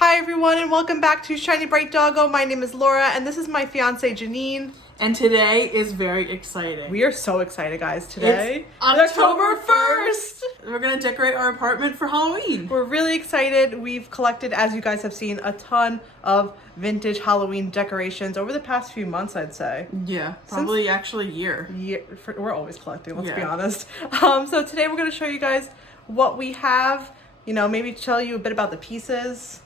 Hi everyone and welcome back to Shiny Bright Doggo. My name is Laura and this is my fiance Janine. And today is very exciting. We are so excited, guys. Today it's October 1st. We're going to decorate our apartment for Halloween. We're really excited. We've collected, as you guys have seen, a ton of vintage Halloween decorations over the past few months, I'd say. Yeah, probably actually a year. We're always collecting, let's be honest. So today we're going to show you guys what we have, maybe tell you a bit about the pieces.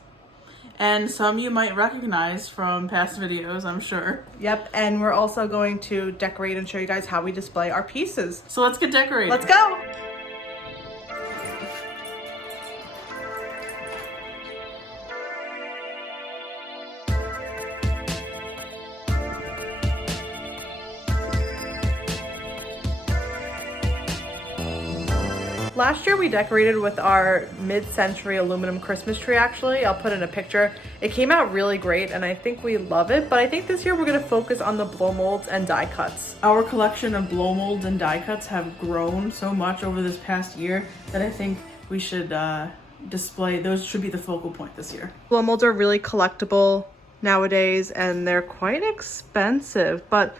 And some you might recognize from past videos, I'm sure. Yep, and we're also going to decorate and show you guys how we display our pieces. So let's get decorated. Let's go! Last year we decorated with our mid-century aluminum Christmas tree, actually. I'll put in a picture. It came out really great and I think we love it, but I think this year we're gonna focus on the blow molds and die cuts. Our collection of blow molds and die cuts have grown so much over this past year that I think we should display, those should be the focal point this year. Blow molds are really collectible nowadays and they're quite expensive, but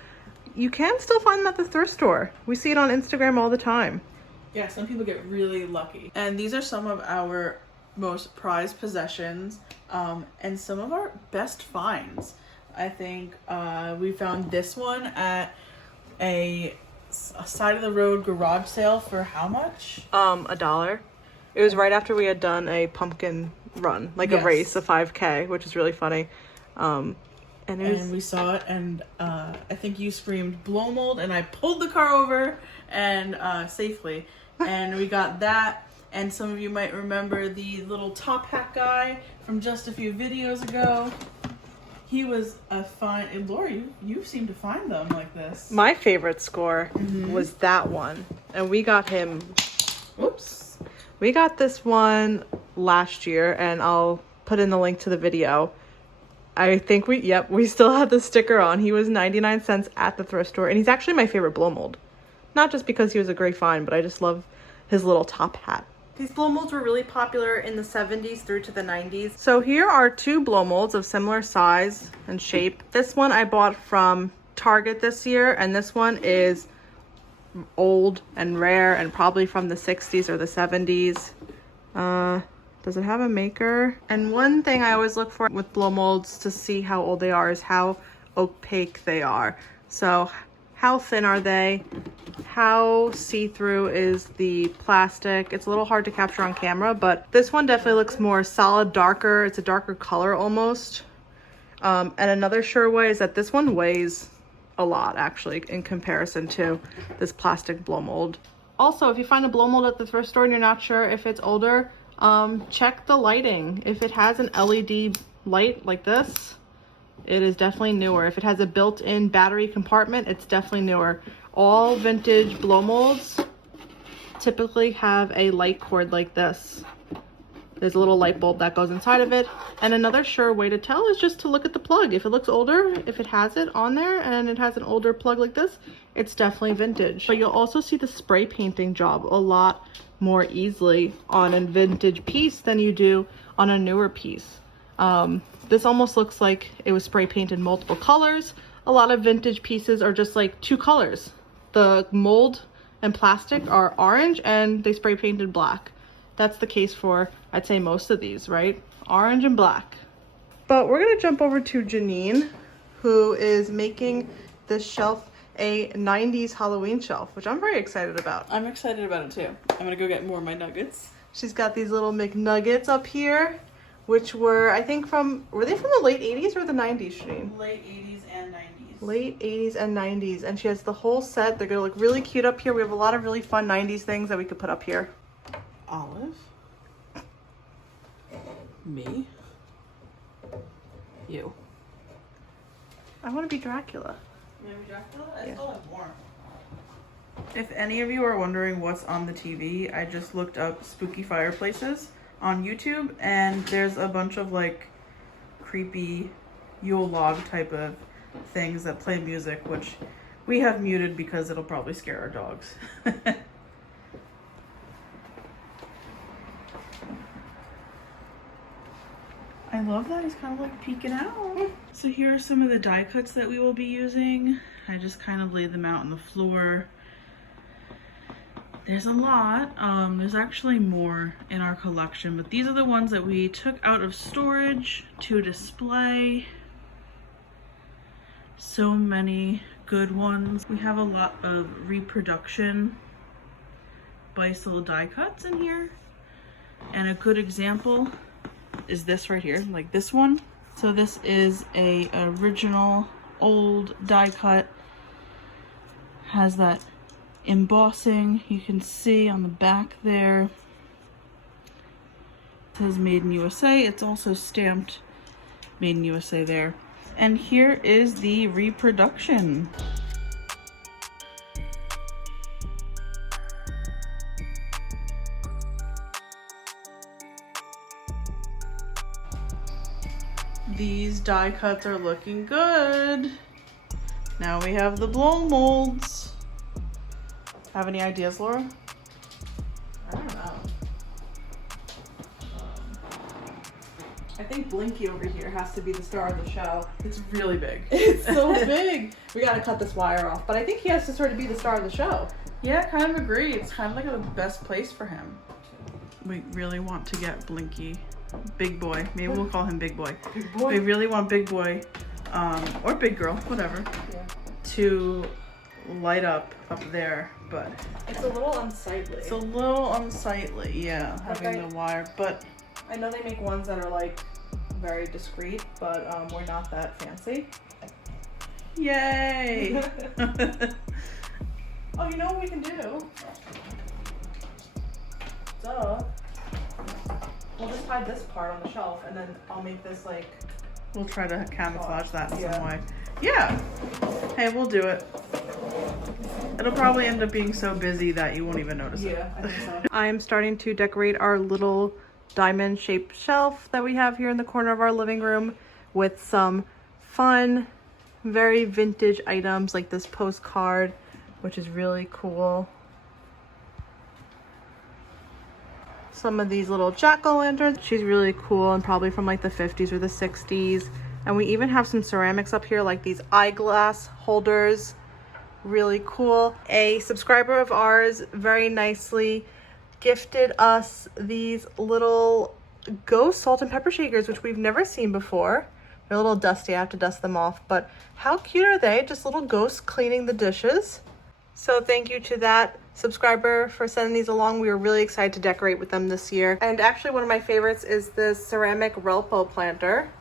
you can still find them at the thrift store. We see it on Instagram all the time. Yeah, some people get really lucky. And these are some of our most prized possessions and some of our best finds. I think we found this one at a side of the road garage sale for how much? $1. It was right after we had done a pumpkin run, like a race, a 5K, which is really funny. And we saw it and I think you screamed blow mold and I pulled the car over and safely. And we got that, and some of you might remember the little top hat guy from just a few videos ago. He was a fine, and Laura, you seem to find them like this. My favorite score was that one, and we got him, oops. We got this one last year, and I'll put in the link to the video. I think we still had the sticker on. He was 99 cents at the thrift store, and he's actually my favorite blow mold. Not just because he was a great find, but I just love his little top hat. These blow molds were really popular in the 70s through to the 90s. So here are two blow molds of similar size and shape. This one I bought from Target this year, and this one is old and rare and probably from the 60s or the 70s. Does it have a maker? And one thing I always look for with blow molds to see how old they are is how opaque they are. So how thin are they? How see-through is the plastic? It's a little hard to capture on camera, but this one definitely looks more solid, darker. It's a darker color almost. And another sure way is that this one weighs a lot actually in comparison to this plastic blow mold. Also, if you find a blow mold at the thrift store and you're not sure if it's older, check the lighting. If it has an LED light like this, it is definitely newer. If it has a built-in battery compartment, it's definitely newer. All vintage blow molds typically have a light cord like this. There's a little light bulb that goes inside of it. And another sure way to tell is just to look at the plug. If it looks older, if it has it on there and it has an older plug like this, it's definitely vintage. But you'll also see the spray painting job a lot more easily on a vintage piece than you do on a newer piece. This almost looks like it was spray painted multiple colors. A lot of vintage pieces are just like two colors. The mold and plastic are orange and they spray painted black. That's the case for, I'd say, most of these, right? Orange and black. But we're gonna jump over to Janine, who is making this shelf a 90s Halloween shelf, which I'm very excited about. I'm excited about it too. I'm gonna go get more of my nuggets. She's got these little McNuggets up here, which were, I think were they from the late 80s or the 90s, Janine? Late 80s and 90s. Late 80s and 90s. And she has the whole set. They're gonna look really cute up here. We have a lot of really fun 90s things that we could put up here. Olive. Me. You. I want to be Dracula. Maybe Dracula? I still have more. If any of you are wondering what's on the TV, I just looked up spooky fireplaces on YouTube, and there's a bunch of like creepy Yule log type of things that play music, which we have muted because it'll probably scare our dogs. I love that he's kind of like peeking out. So here are some of the die cuts that we will be using. I just kind of laid them out on the floor. There's a lot. There's actually more in our collection, but these are the ones that we took out of storage to display. So many good ones. We have a lot of reproduction Beisel die cuts in here. And a good example is this right here, like this one. So this is a original old die cut. Has that embossing, you can see on the back there. It says made in USA. It's also stamped made in USA there. And here is the reproduction. These die cuts are looking good. Now we have the blow molds. Have any ideas, Laura? I don't know. I think Blinky over here has to be the star of the show. It's really big. It's so big. We gotta cut this wire off, but I think he has to sort of be the star of the show. Yeah, I kind of agree. It's kind of like the best place for him. We really want to get Blinky, Big Boy. Maybe we'll call him Big Boy. Big boy. We really want Big Boy, or Big Girl, whatever, Yeah. to light up there, but It's a little unsightly. it's a little unsightly, yeah, having Okay. the wire, but I know they make ones that are like very discreet, but we're not that fancy. yay! Oh, you know what we can do? Duh. We'll just hide this part on the shelf, and then I'll make this like. We'll try to camouflage that in Yeah. some way. Yeah. Hey, we'll do it. It'll probably end up being so busy that you won't even notice it. Yeah, I think so. I am starting to decorate our little diamond-shaped shelf that we have here in the corner of our living room with some fun, very vintage items like this postcard, which is really cool. Some of these little jack-o'-lanterns. She's really cool and probably from like the 50s or the 60s. And we even have some ceramics up here like these eyeglass holders. Really cool. A subscriber of ours very nicely gifted us these little ghost salt and pepper shakers, which we've never seen before. They're a little dusty, I have to dust them off, but how cute are they? Just little ghosts cleaning the dishes. So thank you to that subscriber for sending these along. We were really excited to decorate with them this year. And actually one of my favorites is this ceramic Relpo planter.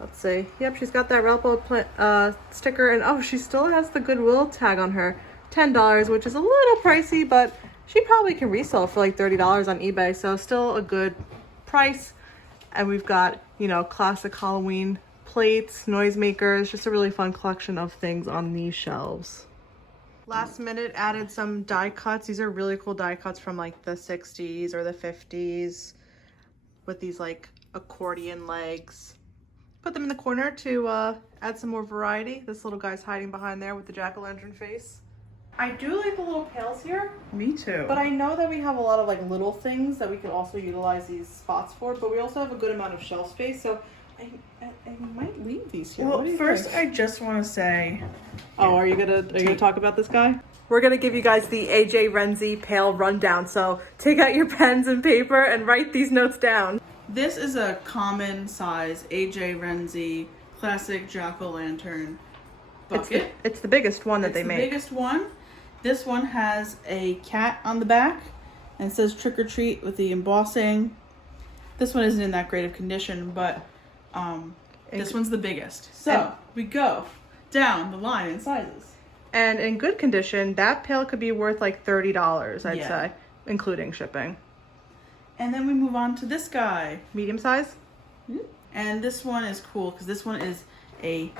Let's see. Yep, she's got that Relpo sticker, and oh, she still has the Goodwill tag on her. $10, which is a little pricey, but she probably can resell for like $30 on eBay, so still a good price. And we've got, you know, classic Halloween plates, noisemakers, just a really fun collection of things on these shelves. Last minute added some die cuts. These are really cool die cuts from like the 60s or the 50s with these like accordion legs. Put them in the corner to add some more variety. This little guy's hiding behind there with the jack-o'-lantern face. I do like the little pails here. Me too. But I know that we have a lot of like little things that we could also utilize these spots for, but we also have a good amount of shelf space, so I might leave these here. Well, first I just want to say... Oh, are you gonna talk about this guy? We're gonna give you guys the AJ Renzi pail rundown, so take out your pens and paper and write these notes down. This is a common size AJ Renzi classic jack-o'-lantern bucket. It's the biggest one that they make. It's the biggest one. This one has a cat on the back and it says trick or treat with the embossing. This one isn't in that great of condition, but this one's the biggest. So we go down the line in sizes. And in good condition, that pail could be worth like $30, I'd say, including shipping. And then we move on to this guy. Medium size? And this one is cool because this one is a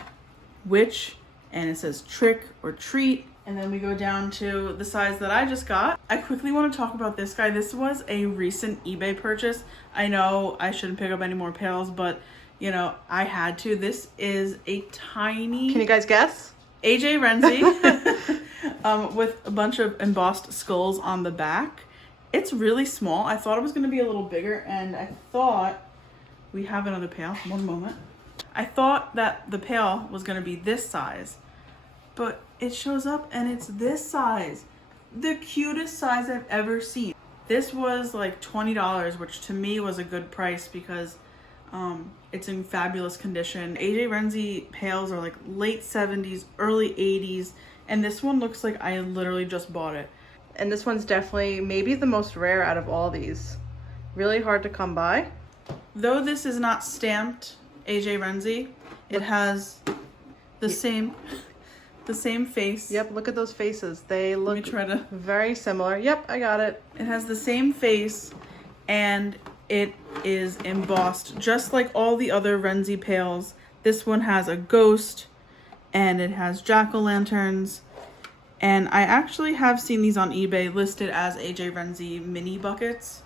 witch and it says trick or treat. And then we go down to the size that I just got. I quickly want to talk about this guy. This was a recent eBay purchase. I know I shouldn't pick up any more pails, but you know, I had to. This is a tiny... Can you guys guess? AJ Renzi with a bunch of embossed skulls on the back. It's really small. I thought it was going to be a little bigger, and I thought We have another pail. One moment. I thought that the pail was gonna be this size, but it shows up and it's this size. The cutest size I've ever seen. This was like $20, which to me was a good price because it's in fabulous condition. AJ Renzi pails are like late 70s, early 80s, and this one looks like I literally just bought it. And this one's definitely maybe the most rare out of all these. Really hard to come by. Though this is not stamped AJ Renzi, it has the same face. Yep, look at those faces. They look Let me try to... very similar. Yep, I got it. It has the same face and it is embossed just like all the other Renzi pails. This one has a ghost and it has jack-o'-lanterns. And I actually have seen these on eBay listed as AJ Renzi mini buckets.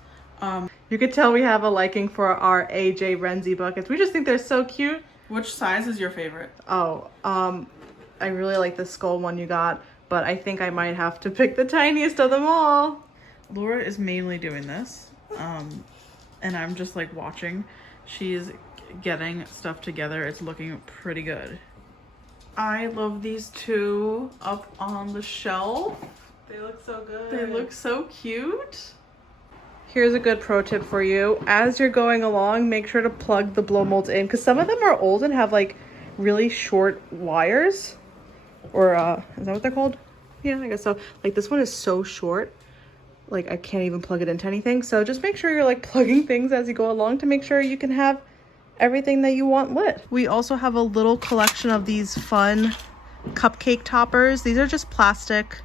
You could tell we have a liking for our AJ Renzi buckets. We just think they're so cute. Which size is your favorite? Oh, I really like the skull one you got, but I think I might have to pick the tiniest of them all. Laura is mainly doing this, and I'm just like watching. She's getting stuff together. It's looking pretty good. I love these two up on the shelf. They look so good. They look so cute. Here's a good pro tip for you. As you're going along, make sure to plug the blow molds in because some of them are old and have like really short wires. Or is that what they're called? Yeah, I guess so. Like this one is so short. Like I can't even plug it into anything. So just make sure you're like plugging things as you go along to make sure you can have everything that you want lit. We also have a little collection of these fun cupcake toppers. These are just plastic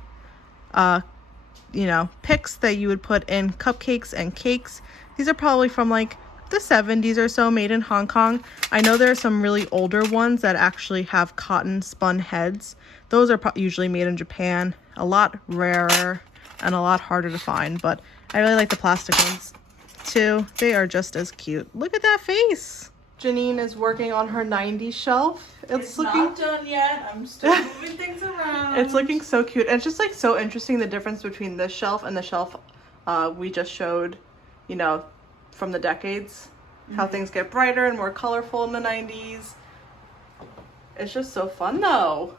you know, picks that you would put in cupcakes and cakes. These are probably from like the 70s or so, made in Hong Kong. I know there are some really older ones that actually have cotton spun heads. Those are usually made in Japan, a lot rarer and a lot harder to find, but I really like the plastic ones too. They are just as cute. Look at that face. Janine is working on her 90s shelf. It's looking not done yet. I'm still moving things around. It's looking so cute. And it's just like so interesting the difference between this shelf and the shelf we just showed, you know, from the decades. How things get brighter and more colorful in the 90s. It's just so fun though.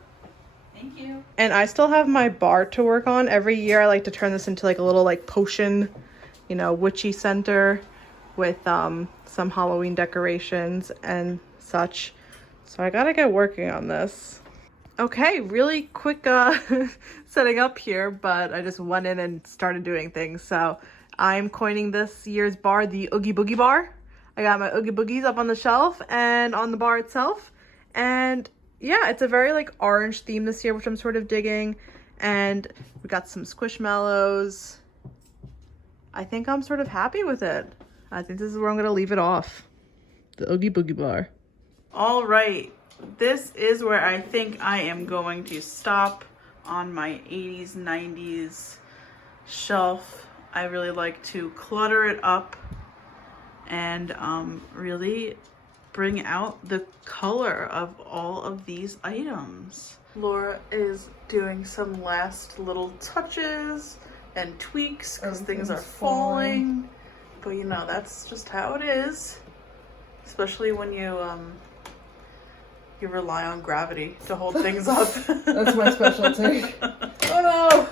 Thank you. And I still have my bar to work on. Every year I like to turn this into like a little like potion, you know, witchy center with some Halloween decorations and such. So I gotta get working on this. Okay, really quick setting up here, but I just went in and started doing things. So I'm coining this year's bar the Oogie Boogie bar. I got my Oogie Boogies up on the shelf and on the bar itself. And yeah, it's a very like orange theme this year, which I'm sort of digging. And we got some Squishmallows. I think I'm sort of happy with it. I think this is where I'm gonna leave it off. The Oogie Boogie bar. All right, this is where I think I am going to stop on my 80s, 90s shelf. I really like to clutter it up and really bring out the color of all of these items. Laura is doing some last little touches and tweaks because things are falling. But you know, that's just how it is. Especially when you rely on gravity to hold things up. That's my specialty. Oh no!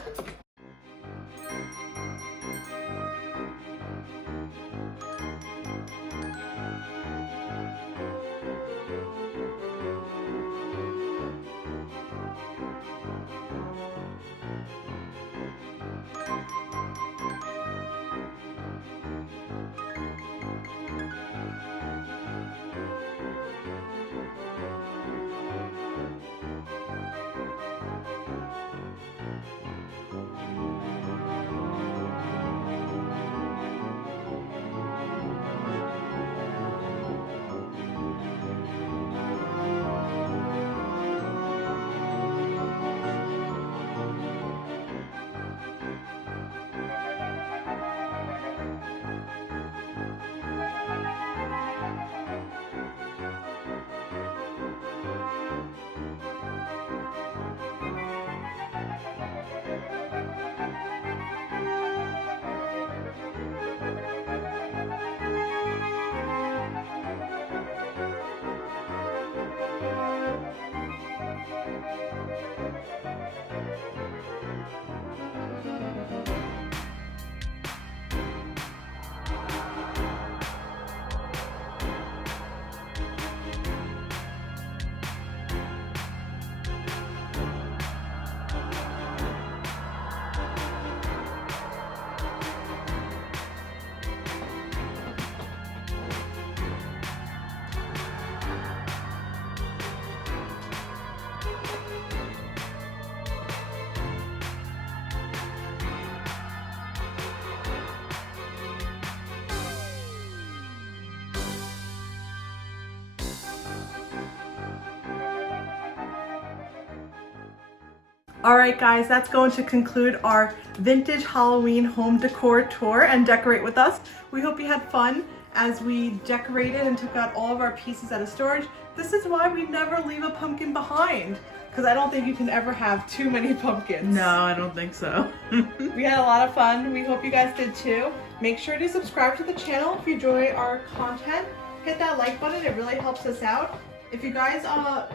All right, guys, that's going to conclude our vintage Halloween home decor tour and decorate with us. We hope you had fun as we decorated and took out all of our pieces out of storage. This is why we never leave a pumpkin behind, because I don't think you can ever have too many pumpkins. No, I don't think so. We had a lot of fun. We hope you guys did too. Make sure to subscribe to the channel if you enjoy our content. Hit that like button, it really helps us out. If you guys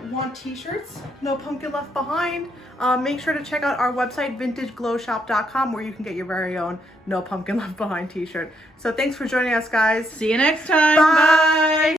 want t-shirts, No Pumpkin Left Behind, make sure to check out our website, vintageglowshop.com, where you can get your very own No Pumpkin Left Behind t-shirt. So thanks for joining us, guys. See you next time. Bye.